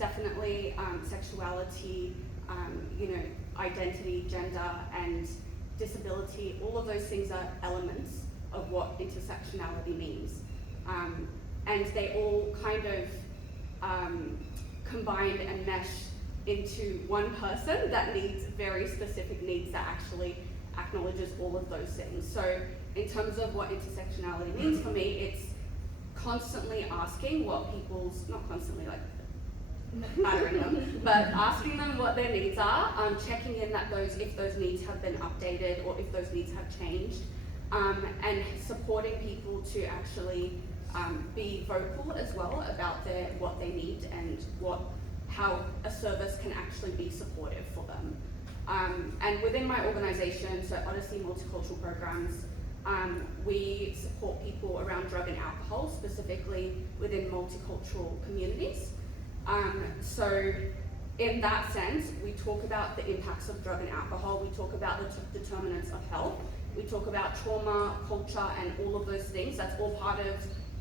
definitely sexuality, identity, gender, and disability. All of those things are elements of what intersectionality means. And they all kind of combine and mesh into one person that needs very specific needs that actually acknowledges all of those things. So in terms of what intersectionality means for me, it's constantly asking what people's, not constantly like battering them, but asking them what their needs are, checking in that if those needs have been updated or if those needs have changed, and supporting people to actually be vocal as well about what they need and how a service can actually be supportive for them. And within my organisation, so Odyssey Multicultural Programs, we support people around drug and alcohol, specifically within multicultural communities. So in that sense, we talk about the impacts of drug and alcohol, we talk about the determinants of health, we talk about trauma, culture, and all of those things. That's all part of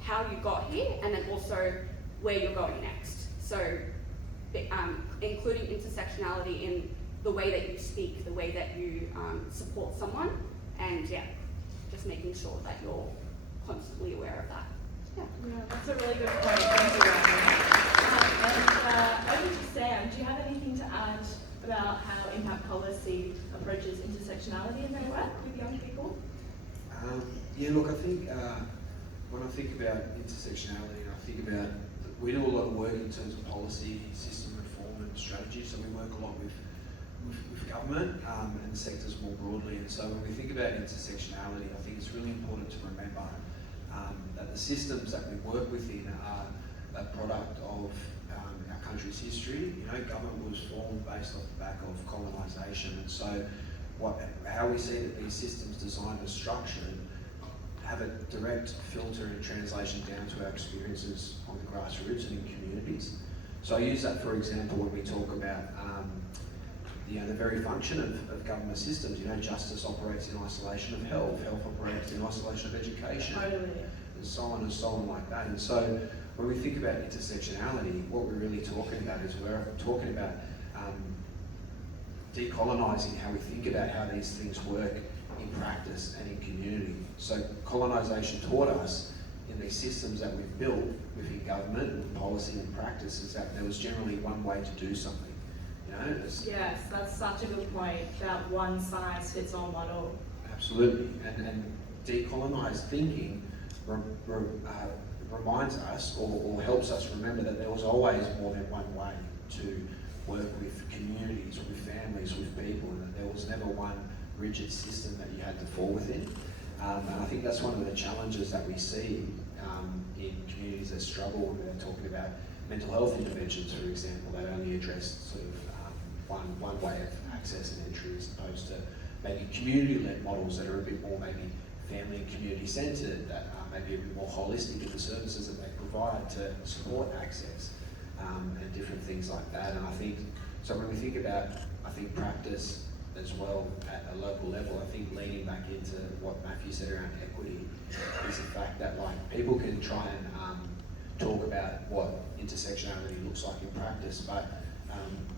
how you got here, and then also where you're going next. So including intersectionality in the way that you speak, the way that you support someone, and just making sure that you're constantly aware of that. Yeah, that's a really good point. Thank you, Rania. And over to Sam, do you have anything to add about how impact policy approaches intersectionality in their work with young people? Look, I think when I think about intersectionality, I think about, we do a lot of work in terms of policy, system reform and strategy, so we work a lot with government and sectors more broadly. And so when we think about intersectionality, I think it's really important to remember that the systems that we work within are a product of our country's history. Government was formed based off the back of colonisation, and so how we see that these systems designed and structured have a direct filter and translation down to our experiences on the grassroots and in communities. So I use that, for example, when we talk about the very function of government systems. Justice operates in isolation of health, health operates in isolation of education, and so on like that. And so when we think about intersectionality, what we're really talking about is we're talking about decolonising how we think about how these things work in practice and in community. So colonisation taught us in these systems that we've built within government and policy and practice is that there was generally one way to do something. Yes, that's such a good point, that one size fits all model. Absolutely, and decolonised thinking reminds us or helps us remember that there was always more than one way to work with communities or with families, with people, and that there was never one rigid system that you had to fall within. And I think that's one of the challenges that we see in communities that struggle when they're talking about mental health interventions, for example, that only address sort of one way of access and entry, as opposed to maybe community-led models that are a bit more maybe family and community centred, that are maybe a bit more holistic in the services that they provide to support access and different things like that. And I think, so when we think about, practice as well at a local level, I think leaning back into what Matthew said around equity is the fact that people can try and talk about what intersectionality looks like in practice, but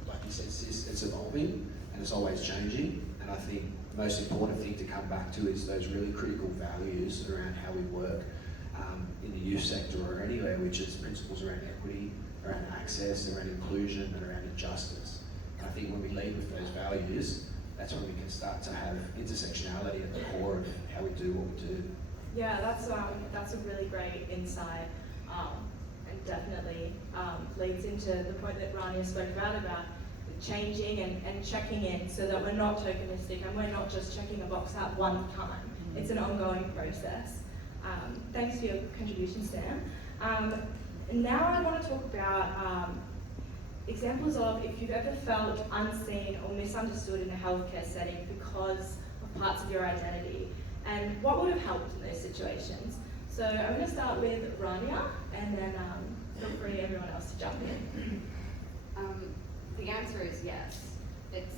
like you said, it's evolving and it's always changing. And I think the most important thing to come back to is those really critical values around how we work in the youth sector or anywhere, which is principles around equity, around access, around inclusion, and around justice. And I think when we lead with those values, that's when we can start to have intersectionality at the core of how we do what we do. Yeah, that's a really great insight, and definitely leads into the point that Rania spoke about changing and checking in, so that we're not tokenistic and we're not just checking a box out one time. It's an ongoing process. Thanks for your contribution, Sam. Now I want to talk about examples of if you've ever felt unseen or misunderstood in a healthcare setting because of parts of your identity, and what would have helped in those situations. So I'm going to start with Rania, and then feel free everyone else to jump in. The answer is yes. It's,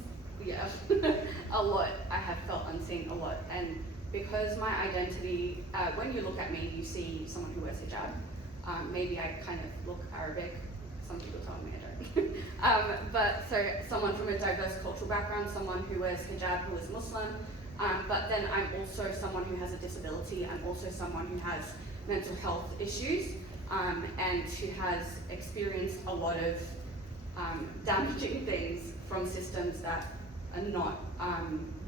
a lot. I have felt unseen a lot, and because my identity, when you look at me, you see someone who wears hijab. Maybe I kind of look Arabic, some people tell me I don't. But so someone from a diverse cultural background, someone who wears hijab, who is Muslim, but then I'm also someone who has a disability. I'm also someone who has mental health issues, and who has experienced a lot of damaging things from systems that are not,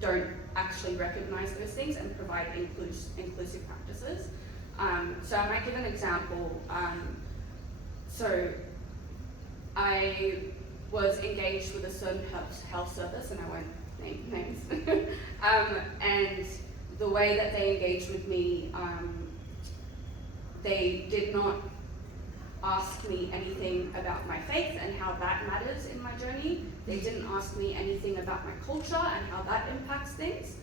don't actually recognize those things and provide inclusive practices. So I might give an example. So I was engaged with a certain health service, and I won't name names, and the way that they engaged with me, they did not ask me anything about my faith and how that matters in my journey. They didn't ask me anything about my culture and how that impacts things.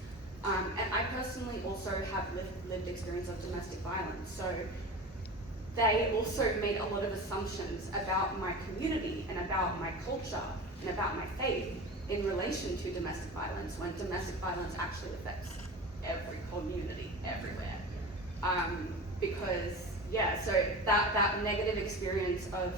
And I personally also have lived experience of domestic violence. So they also made a lot of assumptions about my community and about my culture and about my faith in relation to domestic violence, when domestic violence actually affects every community, everywhere. Because, yeah, so that negative experience of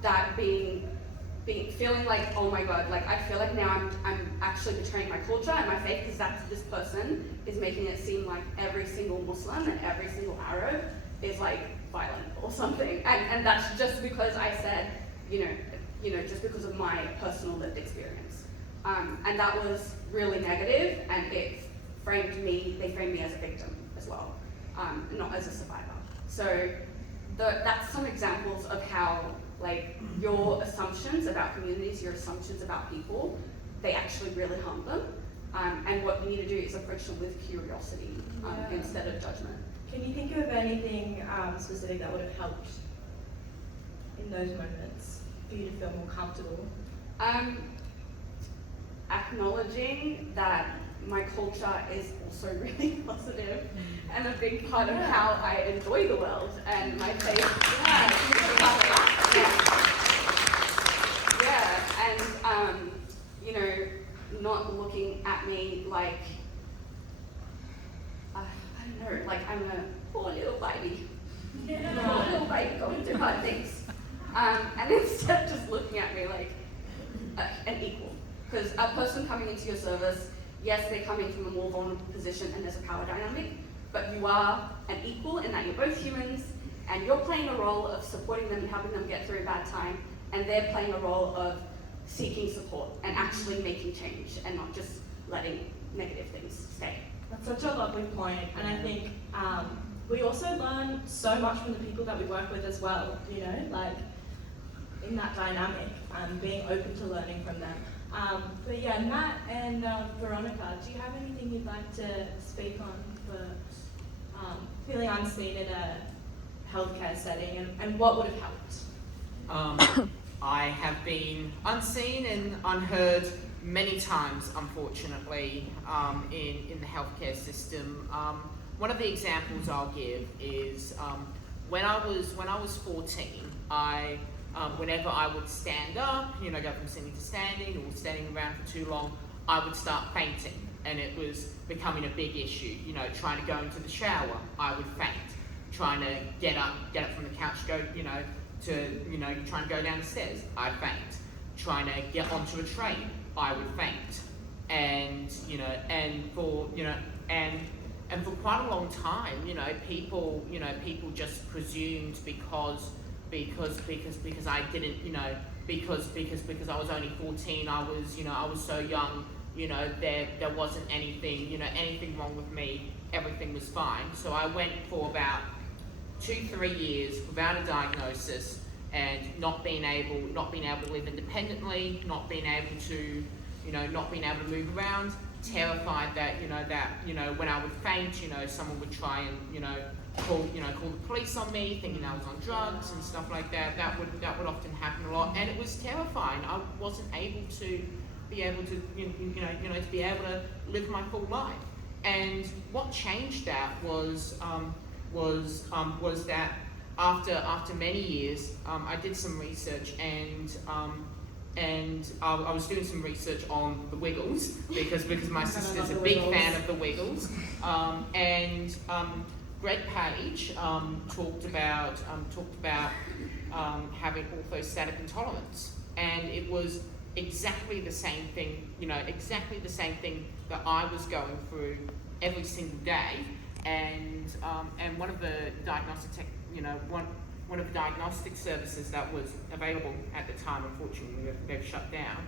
that feeling like, oh my God, like I feel like now I'm actually betraying my culture and my faith, because this person is making it seem like every single Muslim and every single Arab is like violent or something. And that's just because I said, you know, just because of my personal lived experience. And that was really negative, and they framed me as a victim as well, not as a survivor. So that's some examples of how, like, your assumptions about communities, your assumptions about people, they actually really harm them. And what you need to do is approach them with curiosity instead of judgment. Can you think of anything specific that would have helped in those moments for you to feel more comfortable? Acknowledging that my culture is also really positive and a big part of how I enjoy the world, and my faith and you know, not looking at me like I don't know, like I'm a poor little baby, poor little baby going through hard things, and instead just looking at me like an equal. Because a person coming into your service, yes, they're coming from a more vulnerable position and there's a power dynamic, but you are an equal in that you're both humans, and you're playing a role of supporting them and helping them get through a bad time, and they're playing a role of seeking support and actually making change and not just letting negative things stay. That's such a lovely point, and I think we also learn so much from the people that we work with as well, you know, like in that dynamic, being open to learning from them. But yeah, Matt and Veronica, do you have anything you'd like to speak on for feeling unseen in a healthcare setting, and what would have helped? I have been unseen and unheard many times, unfortunately, in the healthcare system. One of the examples I'll give is when I was 14, whenever I would stand up, you know, go from sitting to standing, or standing around for too long, I would start fainting, and it was becoming a big issue. You know, trying to go into the shower, I would faint. Trying to get up from the couch, trying to go down the stairs, I'd faint. Trying to get onto a train, I would faint. And for quite a long time, people just presumed because I didn't, because I was only 14, I was so young, there wasn't anything wrong with me, everything was fine. So I went for about 2-3 years without a diagnosis, and not being able to live independently, not being able to move around, terrified that when I would faint, someone would try and call the police on me, thinking I was on drugs and stuff like that. That would often happen a lot, and it was terrifying. I wasn't able to live my full life. And what changed that was that after many years, I did some research, and I was doing some research on the Wiggles because my sister's a big fan of the Wiggles, and Greg Page talked about having orthostatic intolerance, and it was exactly the same thing, exactly the same thing that I was going through every single day, and one of the diagnostic one of the diagnostic services that was available at the time, unfortunately, they've shut down.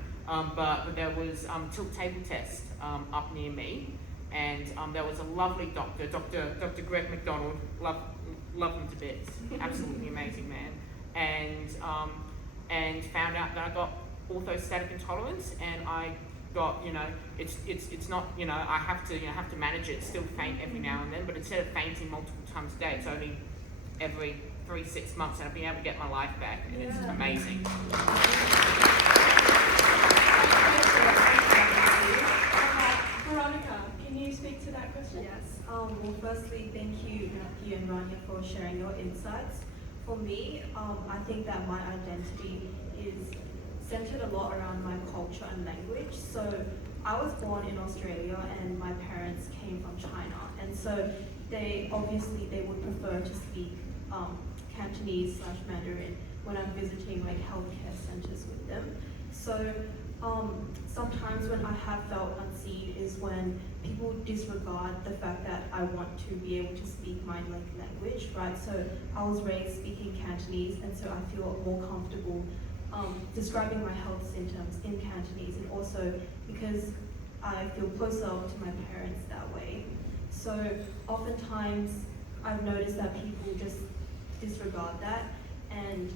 But there was tilt table test up near me, and there was a lovely doctor, Dr. Greg McDonald, love him to bits, absolutely amazing man, and found out that I got orthostatic intolerance, and I got, it's not, I have to manage it, still faint every now and then, but instead of fainting multiple times a day, it's only every 3-6 months, and I've been able to get my life back, and it's amazing. Veronica, can you speak to that question? Yes. Well, firstly, thank you, Matthew and Rania, for sharing your insights. For me, I think that my identity is centered a lot around my culture and language. So I was born in Australia, and my parents came from China, and so they would prefer to speak Cantonese/Mandarin when I'm visiting like healthcare centers with them. So sometimes when I have felt unseen is when people disregard the fact that I want to be able to speak my language, right? So I was raised speaking Cantonese, and so I feel more comfortable describing my health symptoms in Cantonese, and also because I feel closer to my parents that way. So oftentimes I've noticed that people just disregard that, and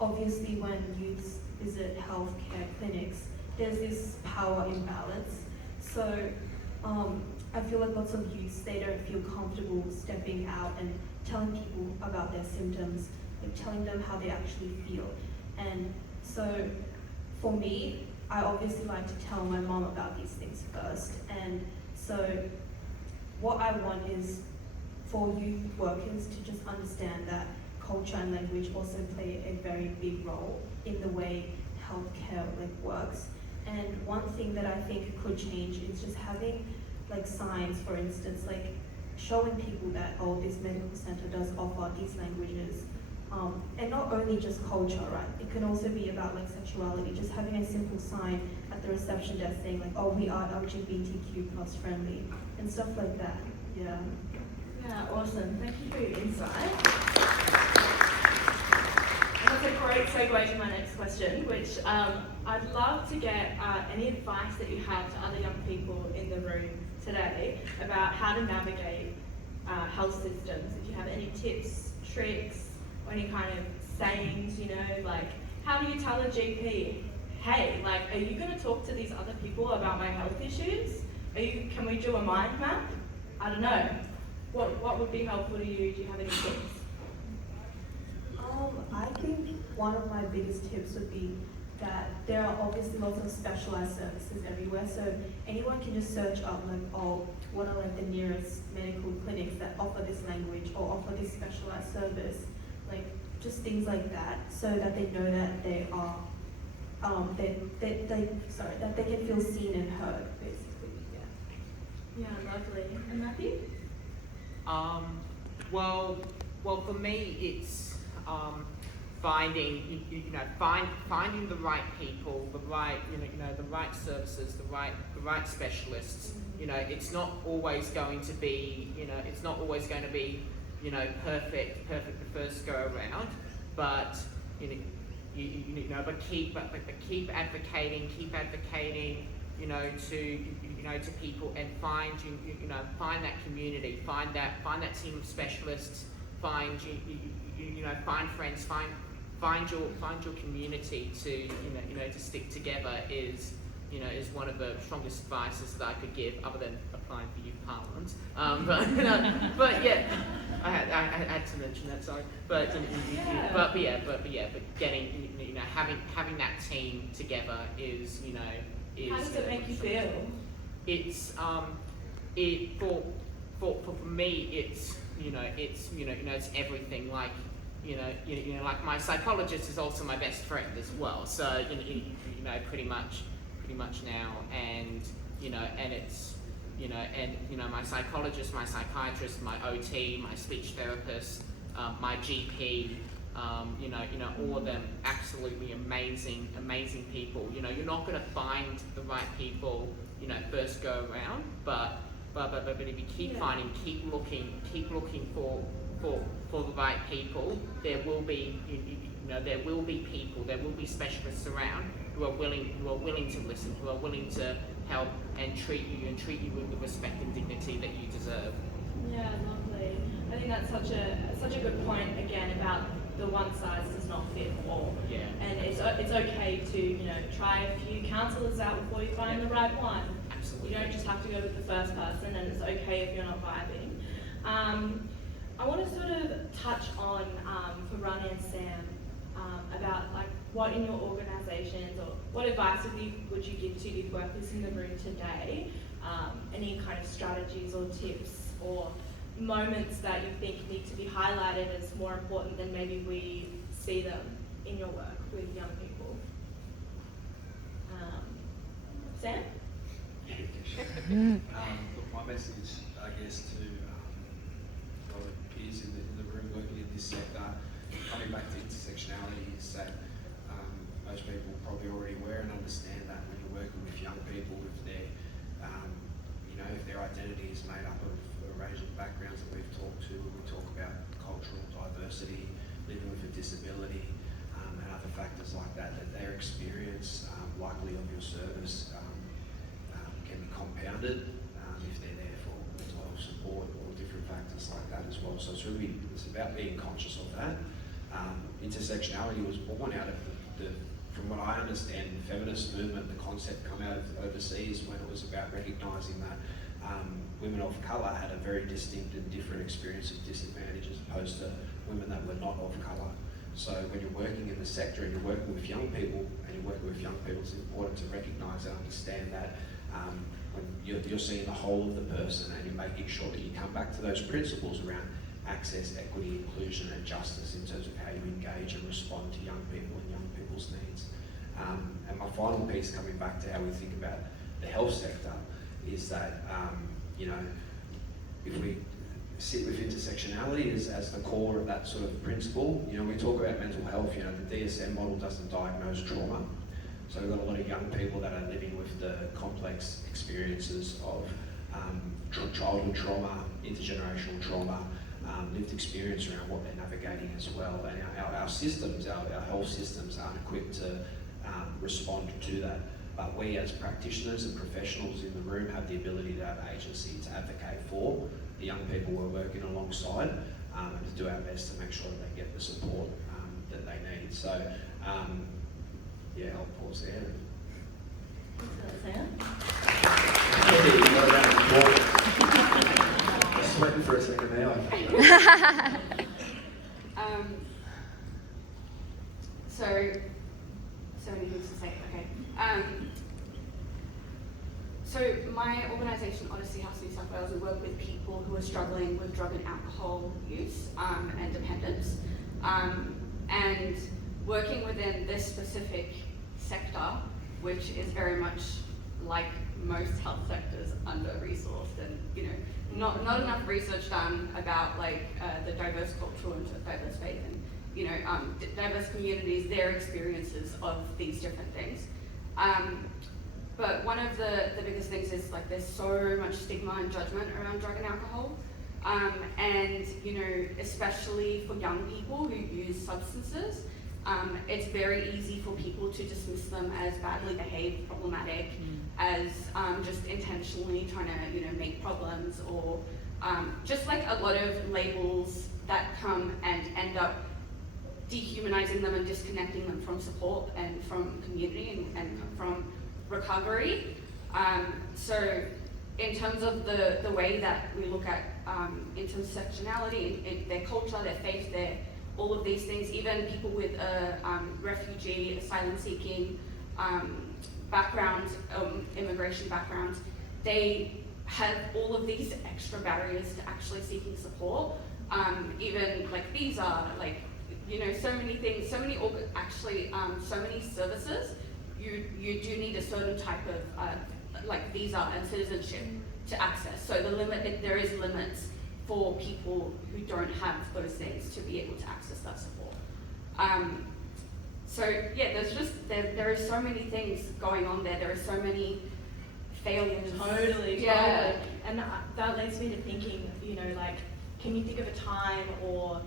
obviously when youths visit healthcare clinics, there's this power imbalance. So I feel like lots of youths, they don't feel comfortable stepping out and telling people about their symptoms, like telling them how they actually feel. And so for me, I obviously like to tell my mom about these things first. And so what I want is for youth workers to just understand that culture and language also play a very big role in the way healthcare works. And one thing that I think could change is just having signs, for instance, showing people that, oh, this medical center does offer these languages. And not only just culture, right? It can also be about sexuality, just having a simple sign at the reception desk saying oh, we are LGBTQ plus friendly, and stuff like that. Yeah. Yeah, awesome. Thank you for your insight. And that's a great segue to my next question, which I'd love to get any advice that you have to other young people in the room today about how to navigate health systems. If you have any tips, tricks, or any kind of sayings, how do you tell a GP, hey, are you going to talk to these other people about my health issues? Can we do a mind map? I don't know. What would be helpful to you? Do you have any tips? I think one of my biggest tips would be that there are obviously lots of specialized services everywhere, so anyone can just search up what are the nearest medical clinics that offer this language or offer this specialized service, just things like that, so that they know that they are that they can feel seen and heard, basically. Yeah, lovely. And Matthew? Well, for me, it's finding finding the right people, the right the right services, the right specialists. It's not always going to be perfect the first go around, but keep advocating, to people, and find that community, find that team of specialists, find friends, find your community to stick together is one of the strongest advices that I could give, other than applying for youth parliament. But yeah, I had to mention that. Sorry, but getting having that team together is How does it make you feel? It's for me it's it's everything. Like my psychologist is also my best friend as well. So pretty much now, and it's my psychologist, my psychiatrist, my OT, my speech therapist, my GP, All of them absolutely amazing people. You're not going to find the right people, first go around, but if you keep finding, keep looking for the right people, there will be people, there will be specialists around who are willing to listen, who are willing to help and treat you with the respect and dignity that you deserve. Yeah, lovely. I think that's such a good point again about the one size does not fit all. Yeah. And it's okay to try a few counsellors out before you find the right one. Absolutely. You don't just have to go with the first person, and it's okay if you're not vibing. I want to sort of touch on for Rani and Sam about like what in your organisations or what advice would you give to youth workers in the room today? Any kind of strategies or tips or moments that you think need to be highlighted as more important than maybe we see them in your work with young people? Sam? Look, my message, I guess, to a lot of peers in the room working in this sector, coming back to intersectionality, is that most people probably already aware and understand that when you're working with young people, if their identity is made up of a range of backgrounds that we've talked to, when we talk about cultural diversity, living with a disability, and other factors like that, that their experience, likely of your service, can be compounded if they're there for mental health support or different factors like that as well. So it's about being conscious of that. Intersectionality was born out of from what I understand, the feminist movement, the concept come out of overseas when it was about recognising that women of colour had a very distinct and different experience of disadvantage as opposed to women that were not of colour. So when you're working in the sector and you're working with young people, it's important to recognise and understand that when you're seeing the whole of the person and you're making sure that you come back to those principles around access, equity, inclusion and justice in terms of how you engage and respond to young people and young people's needs. And my final piece, coming back to how we think about the health sector, is that if we sit with intersectionality as the core of that sort of principle, we talk about mental health, the DSM model doesn't diagnose trauma. So we've got a lot of young people that are living with the complex experiences of childhood trauma, intergenerational trauma, lived experience around what they're navigating as well. And our systems, our health systems aren't equipped to respond to that. But we as practitioners and professionals in the room have the ability to have agency to advocate for the young people we're working alongside and to do our best to make sure that they get the support that they need. So I'll pause there. I'm sweating for a second now. So many things to say. Okay. So my organisation, Odyssey House New South Wales, we work with people who are struggling with drug and alcohol use and dependence, and working within this specific sector, which is very much like most health sectors, under-resourced, and not enough research done about the diverse cultural and diverse faith and diverse communities, their experiences of these different things. But one of the biggest things is there's so much stigma and judgment around drug and alcohol, and especially for young people who use substances, it's very easy for people to dismiss them as badly behaved, problematic, as just intentionally trying to make problems, or just a lot of labels that come and end up dehumanizing them and disconnecting them from support and from community and from recovery. So in terms of the way that we look at intersectionality, in their culture, their faith, all of these things, even people with a refugee, asylum-seeking background, immigration background, they have all of these extra barriers to actually seeking support, even visa, so many things, so many services. You do need a certain type of visa and citizenship to access. So there is limits for people who don't have those things to be able to access that support. So yeah, there are so many things going on there. There are so many failures. Totally. Yeah. And that leads me to thinking, you know, like, can you think of a time, or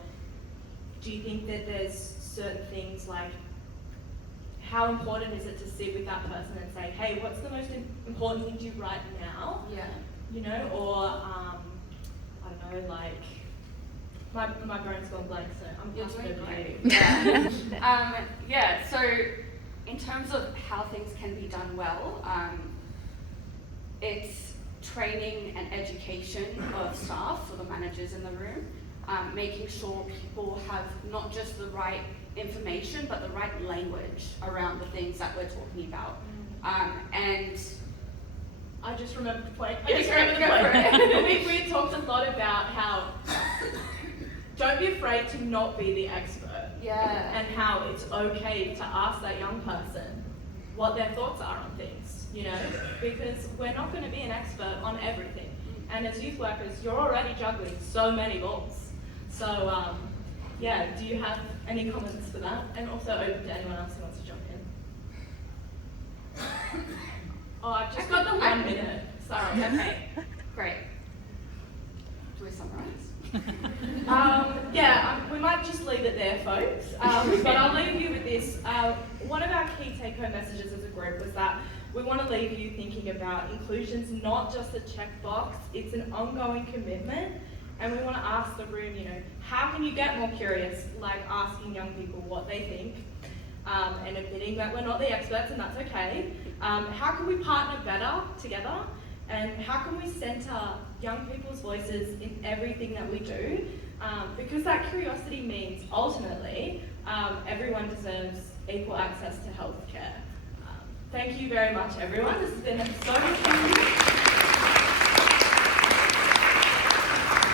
do you think that there's certain things like, how important is it to sit with that person and say, hey, what's the most important thing to you right now? Yeah. You know, or I don't know, like, my brain's gone blank, so I'm You're passing doing over to you. great. Yeah. Yeah. So in terms of how things can be done well, it's training and education of staff, for the managers in the room, making sure people have not just the right information, but the right language around the things that we're talking about. And I just remembered the point. Yes, We had talked a lot about how don't be afraid to not be the expert. yeah. And how it's okay to ask that young person what their thoughts are on things, you know, because we're not going to be an expert on everything. And as youth workers, you're already juggling so many balls. So, yeah, do you have any comments for that? And also open to anyone else who wants to jump in. Oh, I've just got the 1 minute. Sorry. Okay. Great. Do we summarize? We might just leave it there, folks. But I'll leave you with this. One of our key take-home messages as a group was that we want to leave you thinking about inclusion's not just a checkbox, it's an ongoing commitment. And we want to ask the room, you know, how can you get more curious, like asking young people what they think, and admitting that we're not the experts, and that's okay. How can we partner better together? And how can we centre young people's voices in everything that we do? Because that curiosity means, ultimately, everyone deserves equal access to healthcare. Thank you very much, everyone. This has been so much fun.